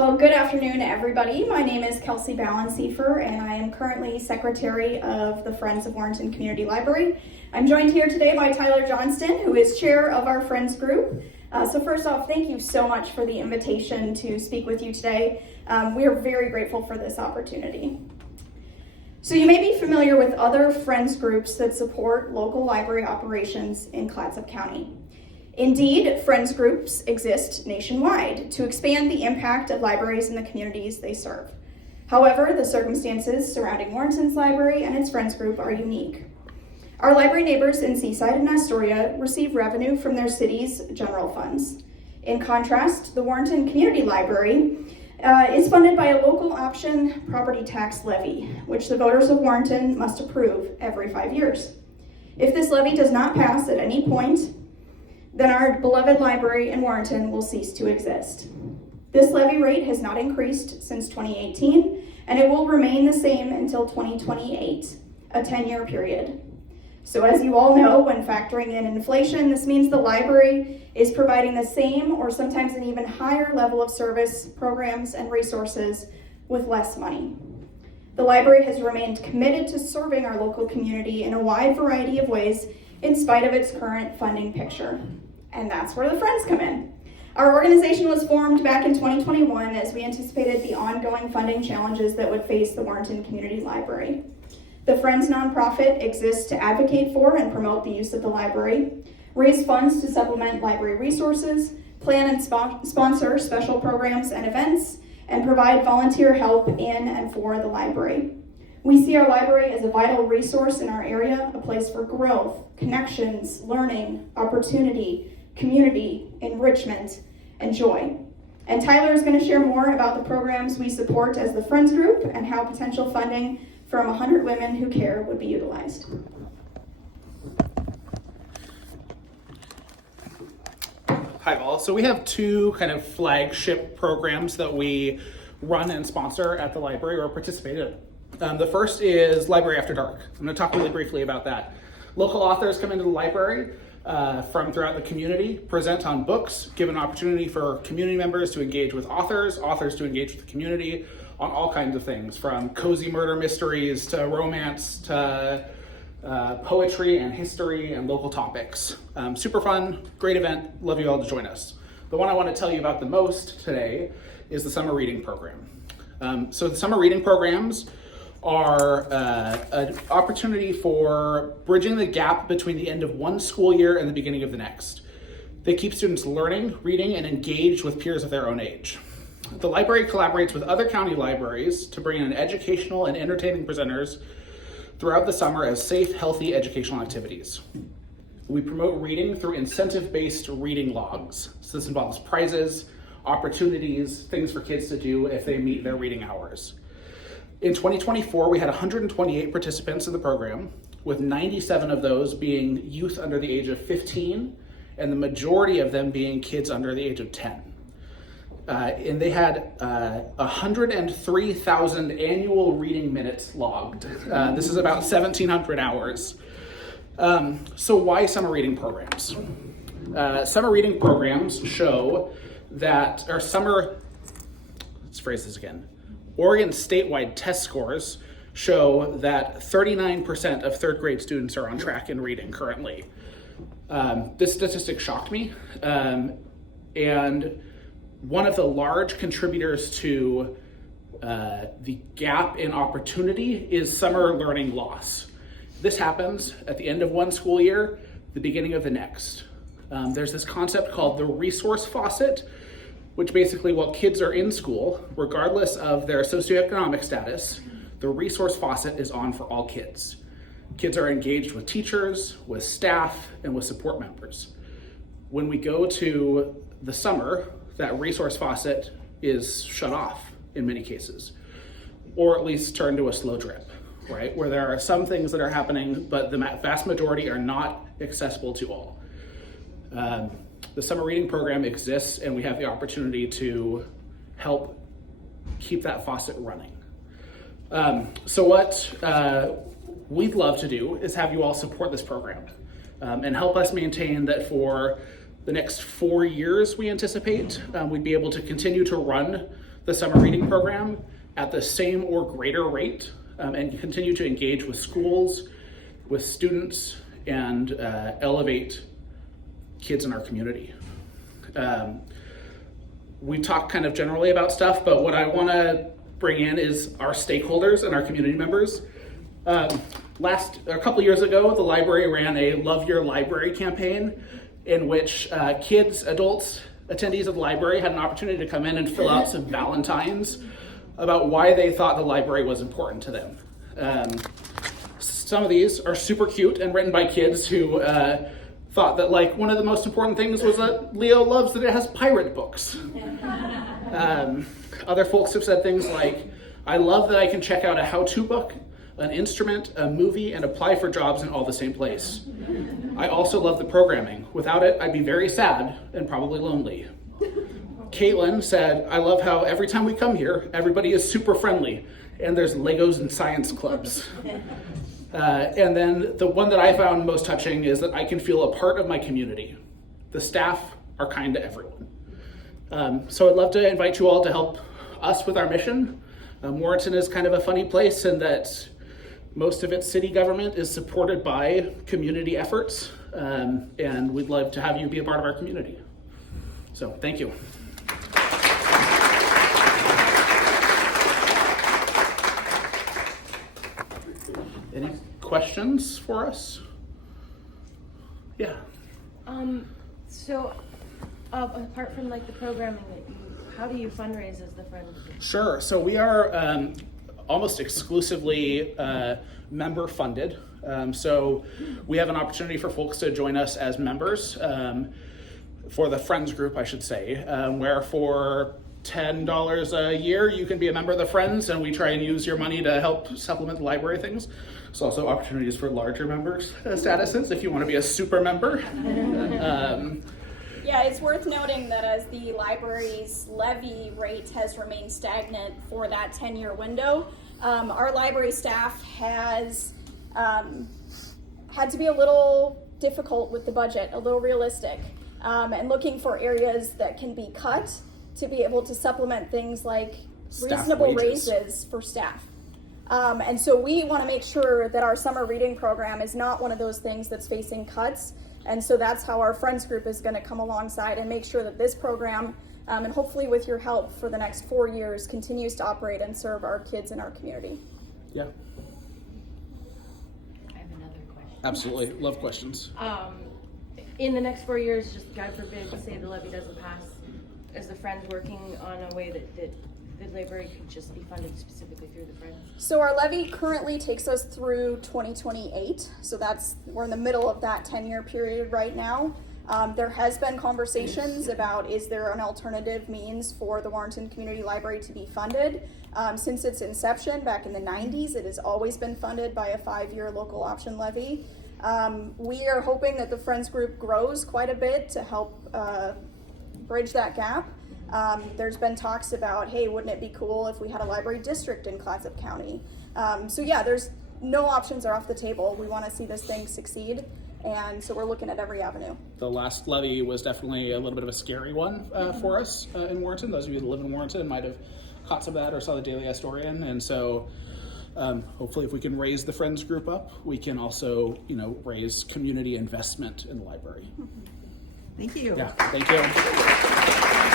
Well, good afternoon, everybody. My name is Kelsey Balanciefer, and I am currently Secretary of the Friends of Warrenton Community Library. I'm joined here today by Tyler Johnston, who is Chair of our Friends Group. So first off, thank you so much for the invitation to speak with you today. We are very grateful for this opportunity. So you may be familiar with other Friends Groups that support local library operations in Clatsop County. Indeed, Friends Groups exist nationwide to expand the impact of libraries in the communities they serve. However, the circumstances surrounding Warrenton's library and its Friends Group are unique. Our library neighbors in Seaside and Astoria receive revenue from their city's general funds. In contrast, the Warrenton Community Library is funded by a local option property tax levy, which the voters of Warrenton must approve every 5 years. If this levy does not pass at any point, then our beloved library in Warrenton will cease to exist. This levy rate has not increased since 2018, and it will remain the same until 2028, a 10-year period. So as you all know, when factoring in inflation, this means the library is providing the same or sometimes an even higher level of service, programs, and resources with less money. The library has remained committed to serving our local community in a wide variety of ways in spite of its current funding picture. And that's where the Friends come in. Our organization was formed back in 2021 as we anticipated the ongoing funding challenges that would face the Warrenton Community Library. The Friends nonprofit exists to advocate for and promote the use of the library, raise funds to supplement library resources, plan and sponsor special programs and events, and provide volunteer help in and for the library. We see our library as a vital resource in our area, a place for growth, connections, learning, opportunity, community, enrichment, and joy. And Tyler is going to share more about the programs we support as the Friends Group and how potential funding from 100 Women Who Care would be utilized. Hi all. So we have two kind of flagship programs that we run and sponsor at the library or participate in. The first is Library After Dark. I'm going to talk really briefly about that. Local authors come into the library from throughout the community, present on books, give an opportunity for community members to engage with authors to engage with the community on all kinds of things, from cozy murder mysteries to romance to poetry and history and local topics. Super fun, great event, love you all to join us. The one I want to tell you about the most today is the summer reading program. So the summer reading programs are an opportunity for bridging the gap between the end of one school year and the beginning of the next. They keep students learning, reading, and engaged with peers of their own age. The library collaborates with other county libraries to bring in educational and entertaining presenters throughout the summer as safe, healthy educational activities. We promote reading through incentive-based reading logs. So this involves prizes, opportunities, things for kids to do if they meet their reading hours. In 2024, we had 128 participants in the program, with 97 of those being youth under the age of 15, and the majority of them being kids under the age of 10. And they had 103,000 annual reading minutes logged. This is about 1,700 hours. So why summer reading programs? Summer reading programs show that, let's phrase this again. Oregon statewide test scores show that 39% of third grade students are on track in reading currently. This statistic shocked me. And one of the large contributors to the gap in opportunity is summer learning loss. This happens at the end of one school year, the beginning of the next. There's this concept called the resource faucet, which basically, while kids are in school, regardless of their socioeconomic status, the resource faucet is on for all kids. Kids are engaged with teachers, with staff, and with support members. When we go to the summer, that resource faucet is shut off in many cases, or at least turned to a slow drip, right? Where there are some things that are happening, but the vast majority are not accessible to all. The summer reading program exists, and we have the opportunity to help keep that faucet running. So what we'd love to do is have you all support this program and help us maintain that for the next 4 years, we anticipate we'd be able to continue to run the summer reading program at the same or greater rate and continue to engage with schools, with students, and elevate kids in our community. We talk kind of generally about stuff, but what I want to bring in is our stakeholders and our community members. A couple years ago, the library ran a Love Your Library campaign in which kids, adults, attendees of the library had an opportunity to come in and fill out some Valentines about why they thought the library was important to them. Some of these are super cute and written by kids who thought that like one of the most important things was that Leo loves that it has pirate books. Other folks have said things like, I love that I can check out a how-to book, an instrument, a movie, and apply for jobs in all the same place. I also love the programming. Without it, I'd be very sad and probably lonely. Caitlin said, I love how every time we come here, everybody is super friendly, and there's Legos and science clubs. And then the one that I found most touching is that I can feel a part of my community. The staff are kind to everyone. So I'd love to invite you all to help us with our mission. Warrenton is kind of a funny place in that most of its city government is supported by community efforts, and we'd love to have you be a part of our community. So thank you. Any questions for us? Yeah. So apart from like the programming how do you fundraise as the Friends? Sure. So we are almost exclusively member funded. So we have an opportunity for folks to join us as members for the Friends group, I should say, where for $10 a year you can be a member of the Friends, and we try and use your money to help supplement the library things. There's also opportunities for larger members statuses if you want to be a super member. Yeah, it's worth noting that as the library's levy rate has remained stagnant for that 10-year window, our library staff has had to be a little difficult with the budget, a little realistic, and looking for areas that can be cut to be able to supplement things like reasonable raises for staff. And so we want to make sure that our summer reading program is not one of those things that's facing cuts. And so that's how our Friends group is going to come alongside and make sure that this program, and hopefully with your help for the next 4 years, continues to operate and serve our kids in our community. Yeah. I have another question. Absolutely. Love questions. In the next 4 years, just God forbid, say the levy doesn't pass, is the Friends working on a way that the library could just be funded specifically through the Friends? So our levy currently takes us through 2028. So we're in the middle of that 10-year period right now. There has been conversations about is there an alternative means for the Warrenton Community Library to be funded. Since its inception back in the 90s, it has always been funded by a 5-year local option levy. We are hoping that the Friends group grows quite a bit to help bridge that gap. There's been talks about, hey, wouldn't it be cool if we had a library district in Clatsop County? So yeah, there's no options are off the table. We want to see this thing succeed, and so we're looking at every avenue. The last levy was definitely a little bit of a scary one for us in Warrenton. Those of you that live in Warrenton might have caught some of that or saw the Daily Historian, and so hopefully if we can raise the Friends group up, we can also, raise community investment in the library. Thank you. Yeah, thank you.